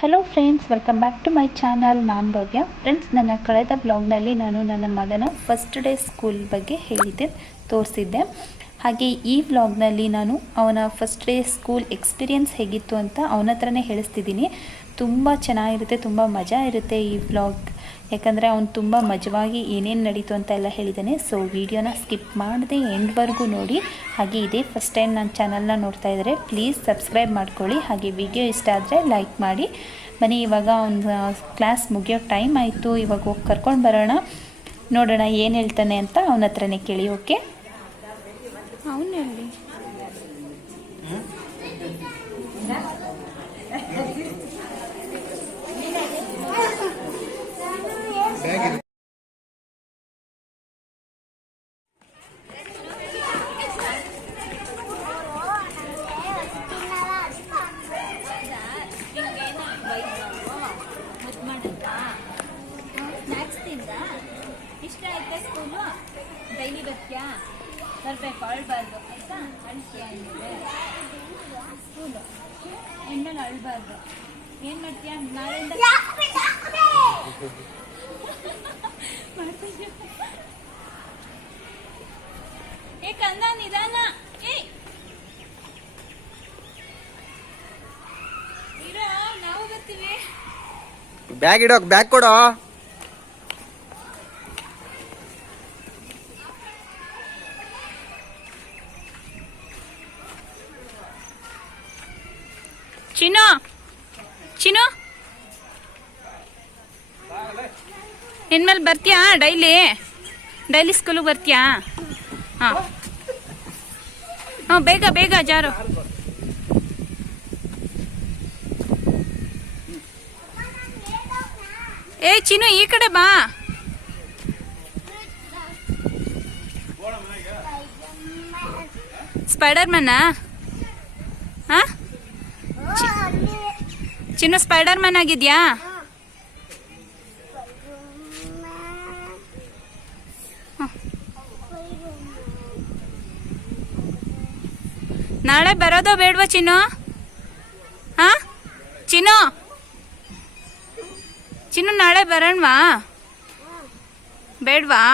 Hello friends, welcome back to my channel. ನಾನು Bhavya. Friends, ನನ್ನ ಕಳೆದ ಬ್ಲಾಗ್ನಲ್ಲಿ ನಾನು ನನ್ನ ಮಗನ ಫಸ್ಟ್ ಡೇ ಸ್ಕೂಲ್ ಬಗ್ಗೆ ತೋರಿಸಿದ್ದೆ. ಹಾಗೆ ಈ ವ್ಲಾಗ್ನಲ್ಲಿ ನಾನು ಅವನ ಫಸ್ಟ್ ಡೇ ಸ್ಕೂಲ್ ಎಕ್ಸ್ಪೀರಿಯೆನ್ಸ್ ಹೇಗಿತ್ತು ಅಂತ ಅವನ ಹತ್ರನೇ ಹೇಳಿಸ್ತಿದ್ದೀನಿ. ತುಂಬ ಚೆನ್ನಾಗಿರುತ್ತೆ, ತುಂಬ ಮಜಾ ಇರುತ್ತೆ ಈ ವ್ಲಾಗ್. ಯಾಕಂದರೆ ಅವನು ತುಂಬ ಮಜವಾಗಿ ಏನೇನು ನಡೀತು ಅಂತ ಎಲ್ಲ ಹೇಳಿದ್ದಾನೆ. ಸೊ ವಿಡಿಯೋನ ಸ್ಕಿಪ್ ಮಾಡದೆ ಎಂಡ್ವರೆಗೂ ನೋಡಿ. ಹಾಗೆ ಇದೇ ಫಸ್ಟ್ ಟೈಮ್ ನನ್ನ ಚಾನಲ್ನ ನೋಡ್ತಾ ಇದ್ದರೆ ಪ್ಲೀಸ್ ಸಬ್ಸ್ಕ್ರೈಬ್ ಮಾಡ್ಕೊಳ್ಳಿ. ಹಾಗೆ ವಿಡಿಯೋ ಇಷ್ಟ ಆದರೆ ಲೈಕ್ ಮಾಡಿ. ಬನ್ನಿ, ಇವಾಗ ಅವ್ನ ಕ್ಲಾಸ್ ಮುಗಿಯೋ ಟೈಮ್ ಆಯಿತು. ಇವಾಗ ಹೋಗಿ ಕರ್ಕೊಂಡು ಬರೋಣ. ನೋಡೋಣ ಏನು ಹೇಳ್ತಾನೆ ಅಂತ ಅವನ ಹತ್ರನೇ ಕೇಳಿ. ಓಕೆ, ಅವನು ಹೇಳಿ. ಇಷ್ಟ ಆಯ್ತಾ ಸ್ಕೂಲು? ಡೈಲಿ ಬರ್ತೀಯಾ? ಬರ್ಬೇಕು, ಅಳ್ಬಾರ್ದು ಆಯ್ತಾ? ಅಳ್ತೀಯ ಅಂದರೆ ಸ್ಕೂಲು ಹೆಣ್ಣಲ್ಲಿ ಅಳ್ಬಾರ್ದು. ಏನು ಮಾಡ್ತೀಯಾ ನಾಳೆಯಿಂದ? ಏ ಕಂದ, ನಿಧಾನ. ಇರೋ, ನಾವು ಬರ್ತೀವಿ. ಬ್ಯಾಗ್ ಇಡೋಕ್ ಬ್ಯಾಗ್ ಕೊಡೋ. ಚಿನ್ನು, ಚಿನ್ನು, ಇನ್ಮೇಲೆ ಬರ್ತೀಯಾ? ಡೈಲಿ ಸ್ಕೂಲಿಗೆ ಬರ್ತೀಯಾ? ಹಾಂ ಹಾಂ, ಬೇಗ ಬೇಗ ಜಾರು. ಏ ಚಿನ್ನು, ಈ ಕಡೆ ಬಾ. ಸ್ಪೈಡರ್ ಮ್ಯಾನಾ? ಹಾಂ, ಚಿನ್ನು ಸ್ಪೈಡರ್ ಮ್ಯಾನ್ ಆಗಿದ್ಯಾ? ನಾಳೆ ಬರೋದೋ ಬೇಡವಾ ಚಿನ್ನು? ಹಾ ಚಿನ್ನು, ಚಿನ್ನು ನಾಳೆ ಬರೋಣವಾ? ಬೇಡವಾ?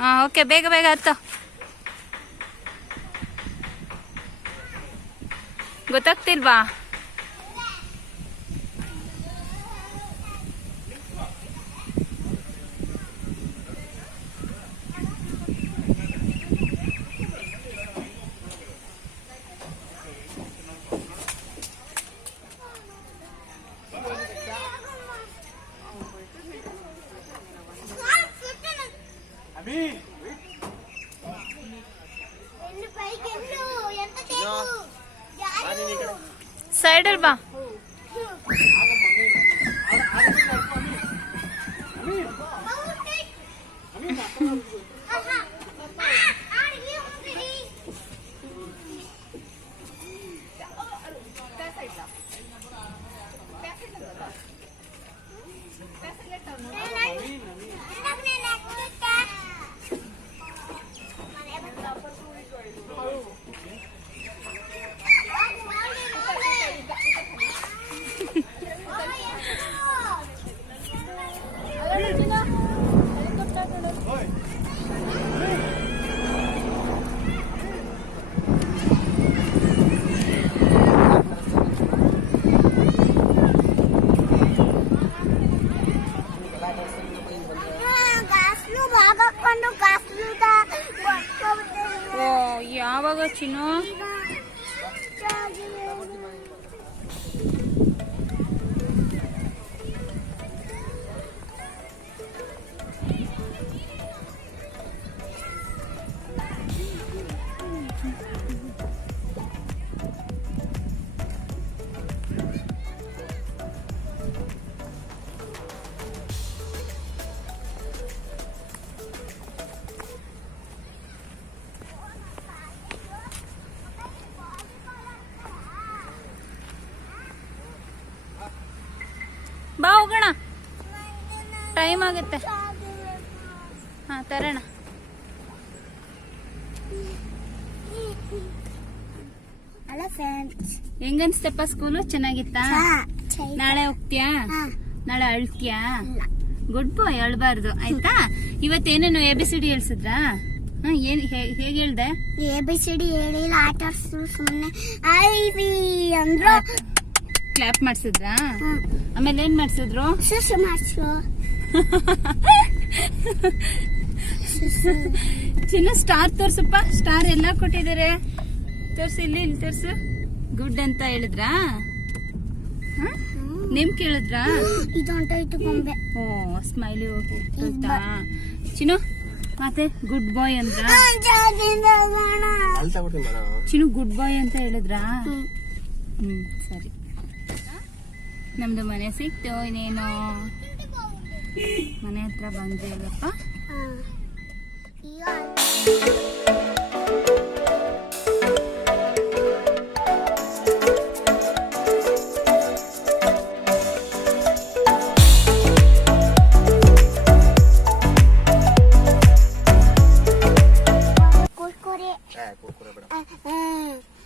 ಹಾಂ, ಓಕೆ, ಬೇಗ ಬೇಗ ಹತ್ತು. ಗೊತ್ತಾಗ್ತಿಲ್ವಾ? ಸೈಡಲ್ಲಿ ಬಾ. ಯಾವಾಗ ಚಿನ್ನು? ಬಾ ಹೋಗೋಣ, ಟೈಮ್ ಆಗುತ್ತೆ. ಹಾಂ, ತರೋಣ. ಹಲೋ ಫ್ರೆಂಡ್ಸ್, ಹೆಂಗನ್ಸ್ತಪ್ಪ ಸ್ಕೂಲು? ಚೆನ್ನಾಗಿತ್ತಾ? ನಾಳೆ ಹೋಗ್ತೀಯಾ? ನಾಳೆ ಅಳ್ತೀಯಾ? ಗುಡ್ ಬಾಯ್, ಅಳ್ಬಾರ್ದು ಆಯ್ತಾ. ಇವತ್ತೇನೇನು ABCD ಹೇಳ್ಸಿದ್ರಾ? ಏನ್ ಹೇಗೆ ಹೇಳ್ದೆ? ABCD ಹೇಳಿಲ್ಲ, ಆಟ ಸುಮ್ಮನೆ ಐವಿ ಅಂದ್ರು. ಕ್ಲಾಪ್ ಮಾಡ್ಸಿದ್ರಾ? ಆಮೇಲೆ ಏನ್ ಮಾಡ್ಸಿದ್ರು? ಸುಸು ಮಾಡ್ಸು. ಚಿನ್ನ ಸ್ಟಾರ್ ತೋರ್ಸಪ್ಪ. ಸ್ಟಾರ್ ಎಲ್ಲ ಕೊಟ್ಟಿದ್ದಾರೆ, ತೋರ್ಸು. ಇಲ್ಲಿ ತೋರ್ಸು. ಗುಡ್ ಅಂತ ಹೇಳಿದ್ರಾ? ನೇಮ್ ಕೇಳಿದ್ರಾ? ಇದೊಂಟಾಯ್ತು ಗೊಂಬೆ. ಓ, ಸ್ಮೈಲಿ ಹೋಗ್ತಾ ಚಿನ್ನು. ಮತ್ತೆ ಗುಡ್ ಬಾಯ್ ಅಂದ್ರ? ಚಿನ್ನು ಗುಡ್ ಬಾಯ್ ಅಂತ ಹೇಳಿದ್ರಾ? ಸರಿ. ನಮ್ದು ಮನೆ ಸಿಕ್ತು. ಇನ್ನೇನು ಮನೆ ಹತ್ರ ಬಂದ್ರಿ ಅಲ್ಲಪ್ಪ.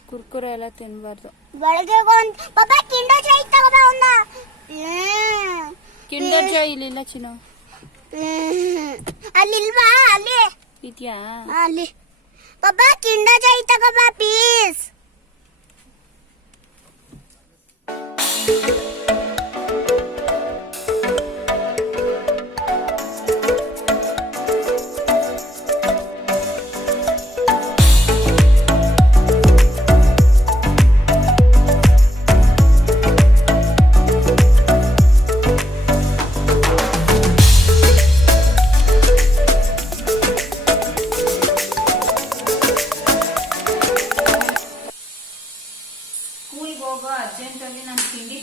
ಕುರ್ಕುರೆ ಎಲ್ಲ ತಿನ್ಬಾರ್ದು. ಬೆಳಗ್ಗೆ ಪಾಪಾ ಕಿಂಡರ್ ಜಾಯ್ ತಗೋಬಾ ಒಂದ. ಕಿಂಡರ್ ಜಾಯ್ ಇಲ್ಲಿಲ್ಲ ಚಿನ್ನು. ಅಲ್ಲಿಲ್ವಾ? ಅಲ್ಲಿ ಇದ್ಯಾ? ಅಲ್ಲಿ ಪಾಪಾ ಕಿಂಡರ್ ಜಾಯ್ ತಗೋಬಾ ಪ್ಲೀಸ್.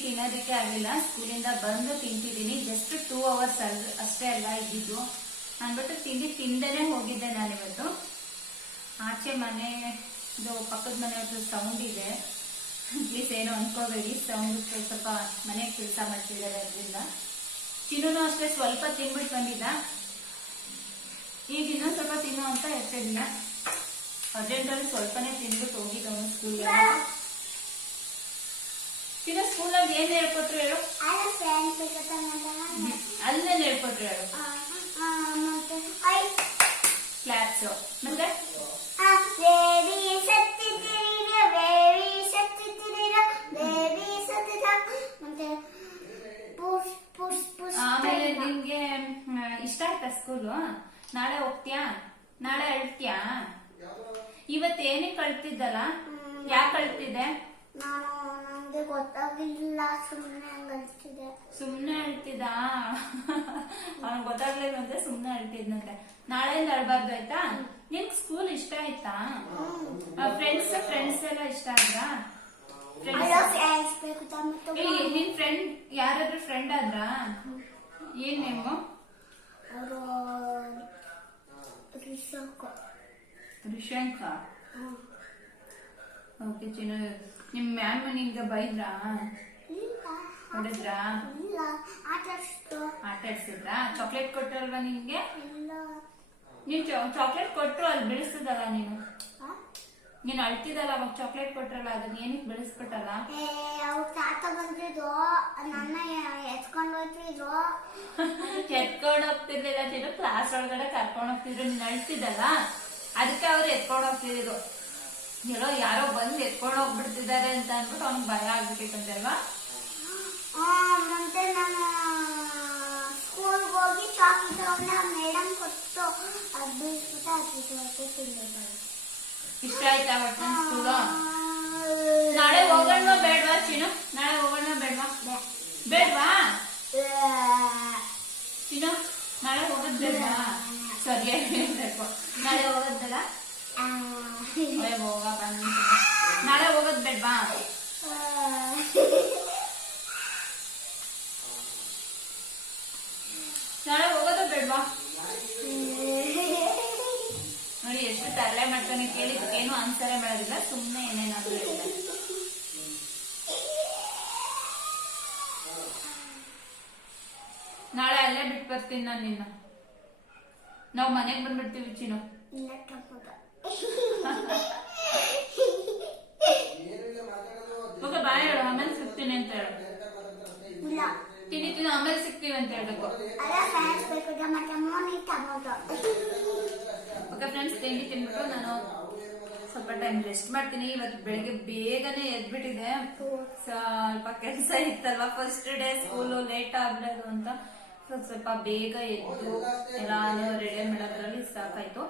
ತಿನ್ನೋದಕ್ಕೆ ಆಗಿಲ್ಲ. ಸ್ಕೂಲಿಂದ ಬಂದು ತಿಂತಿದ್ದೀನಿ. ಜಸ್ಟ್ 2 hours ಅಷ್ಟೇ ಅಲ್ಲ ಇದ್ದಿದ್ದು. ಅಂದ್ಬಿಟ್ಟು ತಿಂಡಿ ತಿಂದೇನೆ ಹೋಗಿದ್ದೆ ನಾನಿವತ್ತು. ಆಚೆ ಮನೆದು ಪಕ್ಕದ ಮನೆ ಹತ್ರ ಸೌಂಡ್ ಇದೆ, ಪ್ಲೀಸ್ ಏನೋ ಅನ್ಕೋಬೇಡಿ. ಸೌಂಡ್ ಸ್ವಲ್ಪ ಮನೆ ಕೆಲಸ ಮಾಡ್ತಿದ್ದಾರೆ ಅದರಿಂದ. ಚಿನ್ನೂ ಅಷ್ಟೇ ಸ್ವಲ್ಪ ತಿನ್ಬಿಟ್ಟು ಬಂದಿದ್ದ. ಈಗ ಇನ್ನೊಂದು ಸ್ವಲ್ಪ ತಿನ್ನು ಅಂತ ಹೇಳ್ತಿದ್ದಿಲ್ಲ. ಅರ್ಜೆಂಟಲ್ಲಿ ಸ್ವಲ್ಪನೇ ತಿನ್ಬಿಟ್ಟು ಹೋಗಿದ್ದವನು ಸ್ಕೂಲ್ಗೆ. ಚಿನ್ನ ಸ್ಕೂಲಲ್ಲಿ ಏನ್ ಹೇಳ್ಕೊಟ್ರು ಹೇಳು? ಅಲ್ಲೇನ್ ಹೇಳ್ಕೊಟ್ರು ಹೇಳು? ಕ್ಲಾಪ್ಸ್. ಮತ್ತೆ ಆಮೇಲೆ ನಿಮ್ಗೆ ಇಷ್ಟ ಆಯ್ತಾ ಸ್ಕೂಲು? ನಾಳೆ ಹೋಗ್ತೀಯಾ? ನಾಳೆ ಅಳ್ತೀಯಾ? ಇವತ್ತೇನಕ್ಕೆ ಅಳ್ತಿದ್ದಲ್ಲ? ಯಾಕೆ ಅಳ್ತಿದ್ದೆ? ನಂಗೆ ಗೊತ್ತಾಗಿಲ್ಲ, ಸುಮ್ನೆ ಅಳ್ತಿದ್ದ. ಅವ್ನಿಗೆ ಗೊತ್ತಾಗ್ಲಿಲ್ಲ ಅಂದ್ರೆ ಸುಮ್ನೆ ಅಳ್ತಿದ್ನಂತೆ. ನಾಳೆಯಿಂದ ಅಳ್ಬಾರ್ದು ಆಯ್ತಾ? ನಿನ್ ಸ್ಕೂಲ್ ಇಷ್ಟ ಆಯ್ತಾ? ಫ್ರೆಂಡ್ಸ್ ಎಲ್ಲ ಇಷ್ಟ ಆದ್ರಾ? ನಿನ್ ಫ್ರೆಂಡ್ ಯಾರಾದ್ರೂ ಫ್ರೆಂಡ್ ಆದ್ರಾ? ಏನ್ ನೇಮು? ರಿಶಂಕ. ಓಕೆ ಚಿನ್ನು. ನಿಮ್ ಮ್ಯಾಮ್ ನಿನ್ಗೆ ಬೈದ್ರಾ? ಹೊಡೆದ್ರಾ? ಆಟ ಆಡ್ಸಿದ್ರಾ? ಚಾಕ್ಲೇಟ್ ಕೊಟ್ರಲ್ವಾ ನಿನ್ಗೆ? ನೀನ್ ಚಾಕ್ಲೇಟ್ ಕೊಟ್ರು ಅಲ್ಲಿ ಬೆಳೆಸ್ತದಲ್ಲ ನೀನು. ನೀನ್ ಅಳ್ತಿದಲ್ಲ ಅವಾಗ ಚಾಕ್ಲೇಟ್ ಕೊಟ್ರಲ್ಲ, ಅದನ್ನ ಏನಕ್ಕೆ ಬೆಳೆಸ್ಬಿಟ್ಟಲ್ಲ? ತಾತ ಬಂದಿದ್ರು, ನನ್ನ ಎತ್ಕೊಂಡು ಹೋಗ್ತಿದ್ರು. ಎತ್ಕೊಂಡು ಹೋಗ್ತಿರ್ಲಿಲ್ಲ ಚಿನ್ನು, ಕ್ಲಾಸ್ ಒಳಗಡೆ ಕರ್ಕೊಂಡು ಹೋಗ್ತಿದ್ರು. ನೀನ್ ಅಳ್ತಿದ್ದಲ್ಲ ಅದಕ್ಕೆ ಅವ್ರು ಎತ್ಕೊಂಡು ಹೋಗ್ತಿದ್ರು. ಯಾರೋ ಬಂದು ಎತ್ಕೊಂಡು ಹೋಗ್ಬಿಡ್ತಿದ್ದಾರೆ ಅಂತ ಅನ್ಬಿಟ್ಟು ಅವ್ನಿಗೆ ಭಯ ಆಗ್ಬಿಟ್ಟಿತ್ತಂತೆ ಅಲ್ವಾ? ಮತ್ತೆ ನಾನು ಸ್ಕೂಲ್ಗೆ ಹೋಗಿ ಚಾಕ್ಲೇಟ್ ಮೇಡಮ್ ಕೊಟ್ಟು ಅದು ಬಿಸ್ಬಿಟ್ಟು ಅದು ತಿಂದಿದ್ದೆ. ಇಷ್ಟ ಆಯ್ತಾ ಒಟ್ಟು ಸ್ಕೂಲು? ನಾಳೆ ಹೋಗೋಣ ಬೇಡ್ವಾ ಚಿನ್ನು? ನಾಳೆ ಹೋಗೋಣ ಬೇಡ್ವಾ? ಬೇಡ್ವಾ ಚಿನ್ನು? ನಾಳೆ ಹೋಗೋದ್ ಬೇಡ್ವಾ? ಸರಿಯಾಗಿ ಹೇಳ್ಬೇಕು. ನಾಳೆ ಹೋಗೋದಲ್ಲ? ನಾಳೆ ಹೋಗೋದ್ ಬೇಡ್ವಾ? ನಾಳೆ ಹೋಗೋದು ಬೇಡ್ವಾ? ನೋಡಿ ಎಷ್ಟು ತರಲೆ ಮಾಡ್ತಾನೆ. ಕೇಳಿದಕ್ಕೇನು ಆನ್ಸರೇ ಮಾಡೋದಿಲ್ಲ, ಸುಮ್ಮನೆ ಏನೇನಾದ್ರು ಹೇಳ್ತಾರೆ. ನಾಳೆ ಅಲ್ಲೇ ಬಿಟ್ಟು ಬರ್ತೀನಿ ನಾನು ನಿನ್ನ. ನಾವು ಮನೆಗೆ ಬಂದ್ಬಿಡ್ತೀವಿ ಚಿನ್ನು. ಓಕೆ ಬಾಯ್ ಹೇಳು, ಆಮೇಲೆ ಸಿಗ್ತೀನಿ ಅಂತ ಹೇಳು. ತಿಂಡಿ ತಿಂದು ಆಮೇಲೆ ಸಿಗ್ತೀವಿ ಅಂತ ಹೇಳ್ಬೇಕು. ಅಲ್ಲ ಫ್ರೆಂಡ್ಸ್ ಬೇಕು ಮತ್ತೆ ಮೋನಿ ಟೊಮೊಟೊ. ಓಕೆ ಫ್ರೆಂಡ್ಸ್, ತಿಂಡಿ ತಿನ್ಬಿಟ್ಟು ನಾನು ಸ್ವಲ್ಪ ಟೈಮ್ ರೆಸ್ಟ್ ಮಾಡ್ತೀನಿ. ಇವತ್ತು ಬೆಳಿಗ್ಗೆ ಬೇಗನೆ ಎದ್ಬಿಟ್ಟಿದೆ, ಸ್ವಲ್ಪ ಕೆಲಸ ಇತ್ತಲ್ವಾ, ಫಸ್ಟ್ ಡೇ ಸ್ಕೂಲು ಲೇಟ್ ಆಗ್ಬಿಡೋದು ಅಂತ ಸ್ವಲ್ಪ ಬೇಗ ಎದ್ದು ಎಲ್ಲಾನು ರೆಡಿ ಮಾಡೋದ್ರಲ್ಲಿ ಸಾಕಾಯ್ತು.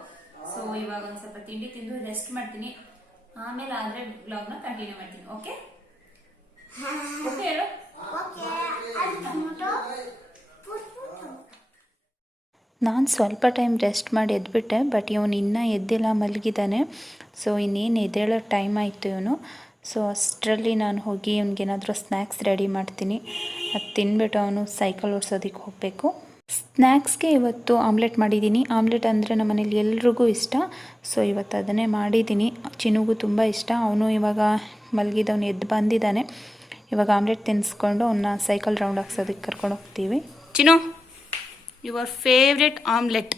ಸೊ ಇವಾಗ ಒಂದ್ ಸ್ವಲ್ಪ ತಿಂಡಿ ತಿಂದು ರೆಸ್ಟ್ ಮಾಡ್ತೀನಿ, ಆಮೇಲೆ ಆದ್ರೆ ಬ್ಲಾಗ್ ನ ಕಂಟಿನ್ಯೂ ಮಾಡ್ತೀನಿ. ಓಕೆ ಓಕೆ ಹೇಳು. ಓಕೆ ಅದು ಟೊಮೊಟೊ ನಾನು ಸ್ವಲ್ಪ ಟೈಮ್ ರೆಸ್ಟ್ ಮಾಡಿ ಎದ್ಬಿಟ್ಟೆ, ಬಟ್ ಇವನು ಇನ್ನೂ ಎದ್ದಿಲ್ಲ, ಮಲಗಿದ್ದಾನೆ. ಸೊ ಇನ್ನೇನು ಎದ್ದೇಳೋ ಟೈಮ್ ಆಯಿತು ಇವನು. ಸೊ ಅಷ್ಟರಲ್ಲಿ ನಾನು ಹೋಗಿ ಅವ್ನಿಗೇನಾದರೂ ಸ್ನ್ಯಾಕ್ಸ್ ರೆಡಿ ಮಾಡ್ತೀನಿ. ಅದು ತಿನ್ಬಿಟ್ಟು ಅವನು ಸೈಕಲ್ ಓಡಿಸೋದಕ್ಕೆ ಹೋಗಬೇಕು. ಸ್ನ್ಯಾಕ್ಸ್ಗೆ ಇವತ್ತು ಆಮ್ಲೆಟ್ ಮಾಡಿದ್ದೀನಿ. ಆಮ್ಲೆಟ್ ಅಂದರೆ ನಮ್ಮ ಮನೇಲಿ ಎಲ್ರಿಗೂ ಇಷ್ಟ. ಸೊ ಇವತ್ತು ಅದನ್ನೇ ಮಾಡಿದ್ದೀನಿ. ಚಿನ್ನುಗೂ ತುಂಬ ಇಷ್ಟ. ಅವನು ಇವಾಗ ಮಲಗಿದವನು ಎದ್ದು ಬಂದಿದ್ದಾನೆ. ಇವಾಗ ಆಮ್ಲೆಟ್ ತಿನ್ನಿಸ್ಕೊಂಡು ಅವನ್ನ ಸೈಕಲ್ ರೌಂಡ್ ಹಾಕ್ಸೋದಕ್ಕೆ ಕರ್ಕೊಂಡು ಹೋಗ್ತೀವಿ. ಚಿನ್ನು, ಯುವರ್ ಫೇವ್ರೆಟ್ ಆಮ್ಲೆಟ್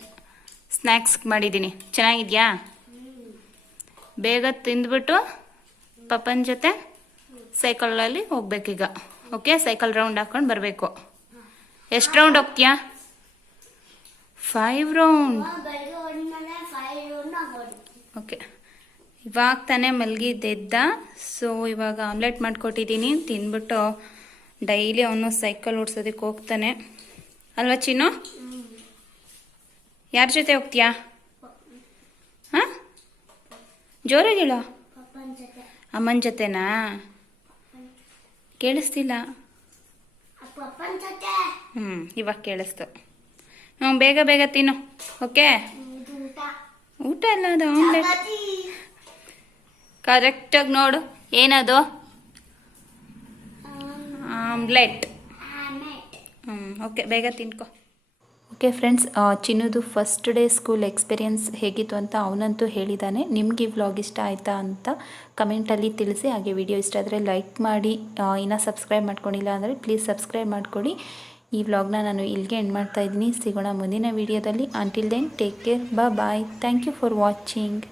ಸ್ನ್ಯಾಕ್ಸ್ ಮಾಡಿದ್ದೀನಿ. ಚೆನ್ನಾಗಿದೆಯಾ? ಬೇಗ ತಿಂದ್ಬಿಟ್ಟು ಪಪ್ಪನ ಜೊತೆ ಸೈಕಲಲ್ಲಿ ಹೋಗ್ಬೇಕೀಗ. ಓಕೆ, ಸೈಕಲ್ ರೌಂಡ್ ಹಾಕೊಂಡು ಬರಬೇಕು. ಎಷ್ಟು ರೌಂಡ್ ಹೋಗ್ತೀಯಾ? 5 ರೌಂಡ್. ಬೆಳಗ್ಗೆ ಓಡಿದ್ಮೇಲೆ 5 ರೌಂಡ್ ಆಗೋದು. ಓಕೆ, ಇವಾಗ ತಾನೇ ಮಲಗಿದ್ದೆದ್ದ. ಸೊ ಇವಾಗ ಆಮ್ಲೆಟ್ ಮಾಡಿಕೊಟ್ಟಿದ್ದೀನಿ, ತಿಂದ್ಬಿಟ್ಟು ಡೈಲಿ ಅವನು ಸೈಕಲ್ ಓಡಿಸೋದಕ್ಕೆ ಹೋಗ್ತಾನೆ ಅಲ್ವಾ ಚಿನ್ನು? ಯಾರ ಜೊತೆ ಹೋಗ್ತೀಯಾ? ಹಾಂ, ಜೋರಾಗಿ ಹೇಳು. ಪಪ್ಪನ ಜೊತೆ. ಅಮ್ಮನ ಜೊತೆನಾ? ಕೇಳಿಸ್ತಿಲ್ಲ. ಪಪ್ಪನ ಜೊತೆ. ಇವಾಗ ಕೇಳಿಸ್ತು. ಬೇಗ ಬೇಗ ತಿನ್ನು. ಓಕೆ, ಇದು ಊಟ. ಊಟ ಅಲ್ಲ, ಅದು ಆಮ್ಲೆಟ್. ಚಪಾತಿ. ಕರೆಕ್ಟಾಗಿ ನೋಡು, ಏನದು? ಆಮ್ಲೆಟ್. ಆಮ್ಲೆಟ್. ಓಕೆ, ಬೇಗ ತಿನ್ಕೊ. ಓಕೆ ಫ್ರೆಂಡ್ಸ್, ಚಿನ್ನದು ಫಸ್ಟ್ ಡೇ ಸ್ಕೂಲ್ ಎಕ್ಸ್ಪೀರಿಯನ್ಸ್ ಹೇಗಿತ್ತು ಅಂತ ಅವನಂತೂ ಹೇಳಿದ್ದಾನೆ. ನಿಮ್ಗೆ ಈ ವ್ಲಾಗ್ ಇಷ್ಟ ಆಯಿತಾ ಅಂತ ಕಮೆಂಟಲ್ಲಿ ತಿಳಿಸಿ. ಹಾಗೆ ವಿಡಿಯೋ ಇಷ್ಟ ಆದರೆ ಲೈಕ್ ಮಾಡಿ. ಇನ್ನೂ ಸಬ್ಸ್ಕ್ರೈಬ್ ಮಾಡ್ಕೊಂಡಿಲ್ಲ ಅಂದರೆ ಪ್ಲೀಸ್ ಸಬ್ಸ್ಕ್ರೈಬ್ ಮಾಡ್ಕೊಳ್ಳಿ. ಈ ವ್ಲಾಗ್ನ ನಾನು ಇಲ್ಲಿಗೆ ಎಂಡ್ ಮಾಡ್ತಾ ಇದ್ದೀನಿ. ಸಿಗೋಣ ಮುಂದಿನ ವಿಡಿಯೋದಲ್ಲಿ. Until then take care, bye. Thank you for watching.